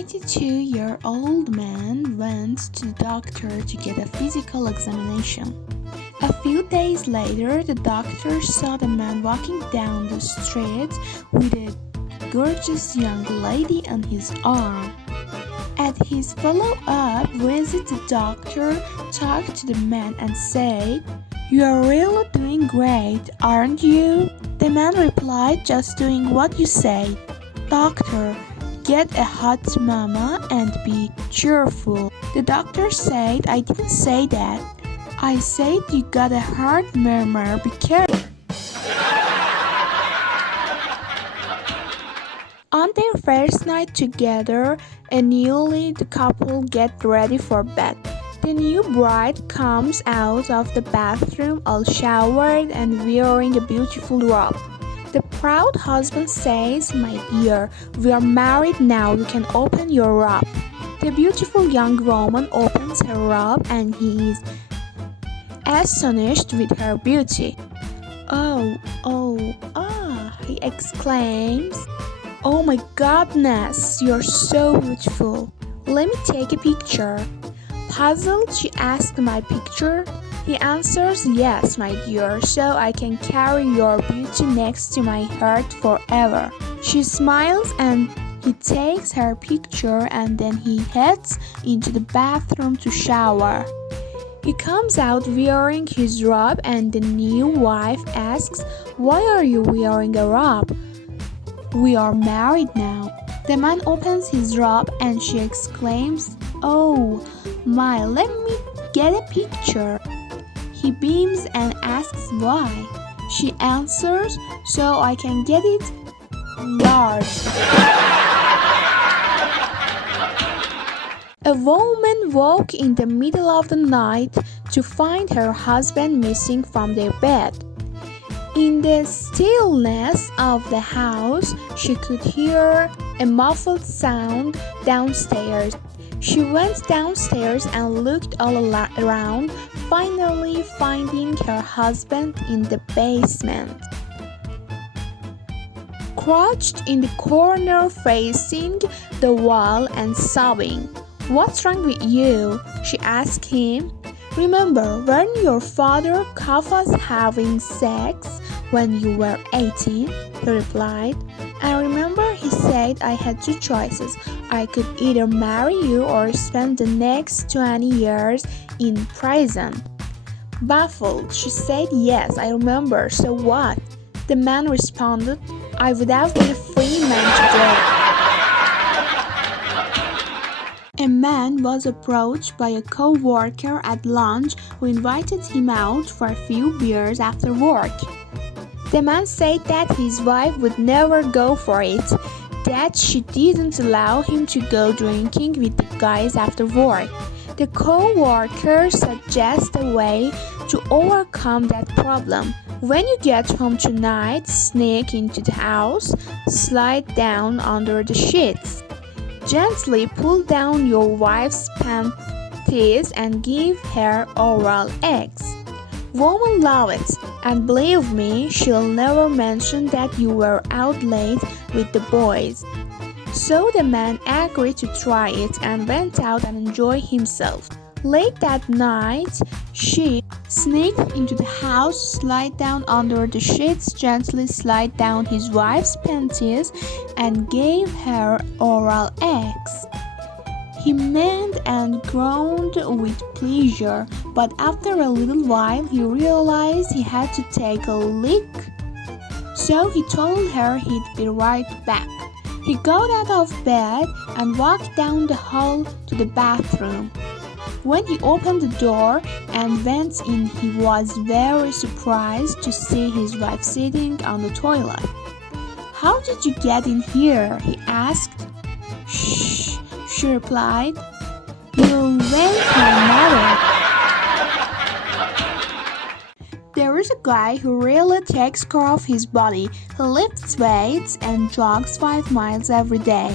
92-year-old man went to the doctor to get a physical examination. A few days later, the doctor saw the man walking down the street with a gorgeous young lady on his arm. At his follow-up visit, the doctor talked to the man and said, "You are really doing great, aren't you?" The man replied, "Just doing what you say." "Doctor, get a hot mama and be cheerful." The doctor said, "I didn't say that. I said you got a heart murmur, be careful." On their first night together, the couple get ready for bed. The new bride comes out of the bathroom all showered and wearing a beautiful robe. The proud husband says, "My dear, we are married now, you can open your robe." The beautiful young woman opens her robe and he is astonished with her beauty. He exclaims. "Oh my goodness, you're so beautiful. Let me take a picture." Puzzled, she asks, "My picture?" He answers, "Yes, my dear, so I can carry your beauty next to my heart forever." She smiles and he takes her picture and then he heads into the bathroom to shower. He comes out wearing his robe and the new wife asks, "Why are you wearing a robe? We are married now." The man opens his robe and she exclaims, "Oh my, let me get a picture." He beams and asks why. She answers, "So I can get it large." A woman woke in the middle of the night to find her husband missing from their bed. In the stillness of the house, she could hear a muffled sound downstairs. She went downstairs and looked all around, finally finding her husband in the basement. Crouched in the corner facing the wall and sobbing. "What's wrong with you?" she asked him. "Remember when your father caught us having sex when you were 18? He replied. "I remember he said I had two choices. I could either marry you or spend the next 20 years in prison." Baffled, she said, "Yes, I remember, so what?" The man responded, "I would have been a free man today." A man was approached by a co-worker at lunch who invited him out for a few beers after work. The man said that his wife would never go for it, that she didn't allow him to go drinking with the guys after work. The co-worker suggests a way to overcome that problem. When you get home tonight, sneak into the house, slide down under the sheets. Gently pull down your wife's panties and give her oral eggs. Women love it, and believe me, she'll never mention that you were out late with the boys. So the man agreed to try it and went out and enjoyed himself. Late that night, she sneaked into the house, slid down under the sheets, gently slid down his wife's panties, and gave her oral eggs. He moaned and groaned with pleasure, but after a little while he realized he had to take a leak. So he told her he'd be right back. He got out of bed and walked down the hall to the bathroom. When he opened the door and went in, he was very surprised to see his wife sitting on the toilet. "How did you get in here?" he asked. "Shh," she replied. "You'll wake my mother." There is a guy who really takes care of his body. He lifts weights and jogs 5 miles every day.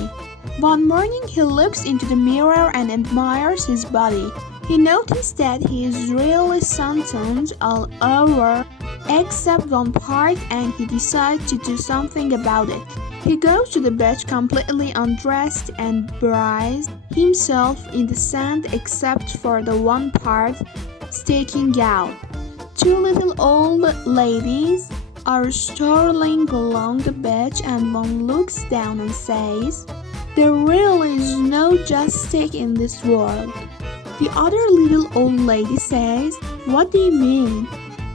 One morning he looks into the mirror and admires his body. He noticed that he is really sunburned all over except one part, and he decides to do something about it. He goes to the beach completely undressed and buries himself in the sand except for the one part sticking out. Two little old ladies are strolling along the beach, and one looks down and says, "There really is no justice in this world." The other little old lady says, "What do you mean?"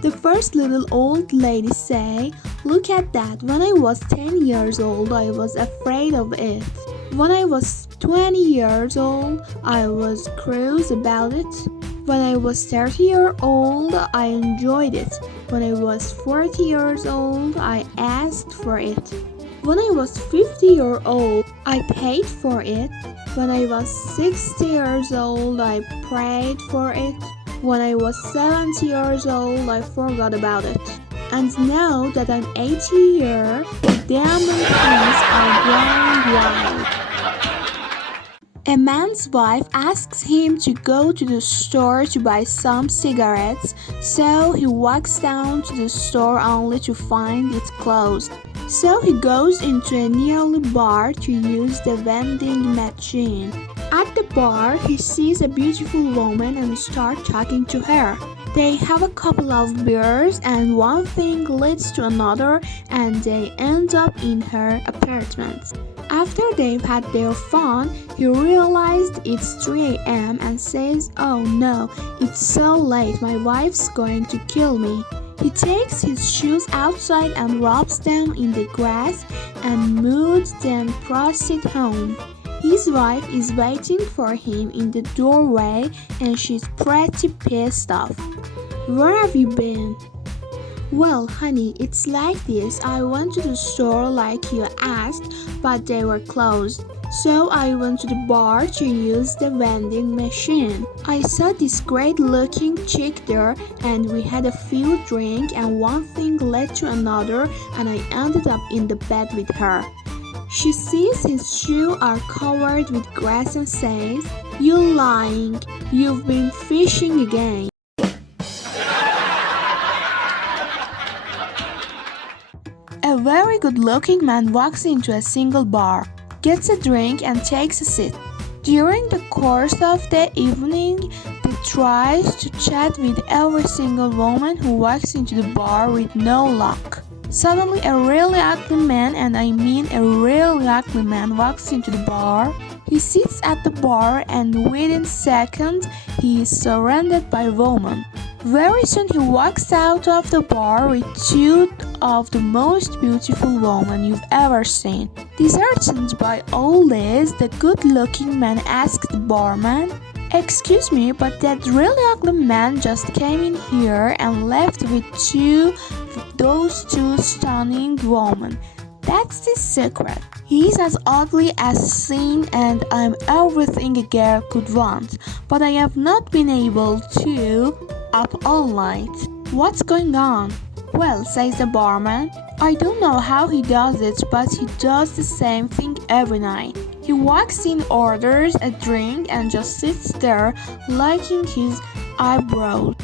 The first little old lady say, "Look at that. When I was 10 years old, I was afraid of it. When I was 20 years old, I was curious about it. When I was 30 years old, I enjoyed it. When I was 40 years old, I asked for it. When I was 50 years old, I paid for it. When I was 60 years old, I prayed for it. When I was 70 years old, I forgot about it. And now that I'm 80 years, the diamond things are growing wild." A man's wife asks him to go to the store to buy some cigarettes, so he walks down to the store only to find it closed. So he goes into a nearby bar to use the vending machine. At the bar, he sees a beautiful woman and starts talking to her. They have a couple of beers, and one thing leads to another, and they end up in her apartment. After they've had their fun, he realized it's 3 a.m. and says, "Oh no, it's so late, my wife's going to kill me." He takes his shoes outside and rubs them in the grass and moves then proceeds home. His wife is waiting for him in the doorway, and she's pretty pissed off. "Where have you been?" "Well, honey, it's like this. I went to the store like you asked, but they were closed. So I went to the bar to use the vending machine. I saw this great-looking chick there, and we had a few drinks, and one thing led to another, and I ended up in the bed with her." She sees his shoes are covered with grass and says, "You're lying. You've been fishing again." A very good-looking man walks into a single bar, gets a drink, and takes a seat. During the course of the evening, he tries to chat with every single woman who walks into the bar with no luck. Suddenly, a really ugly man, and I mean a really ugly man, walks into the bar. He sits at the bar, and within seconds, he is surrounded by women. Very soon he walks out of the bar with two of the most beautiful women you've ever seen. Disheartened by all this, the good-looking man asks the barman, "Excuse me, but that really ugly man just came in here and left with those two stunning women. That's the secret. He's as ugly as sin, and I'm everything a girl could want, but I have not been able to up all night. What's going on?" "Well," says the barman, "I don't know how he does it, but he does the same thing every night. He walks in, orders a drink, and just sits there licking his eyebrows."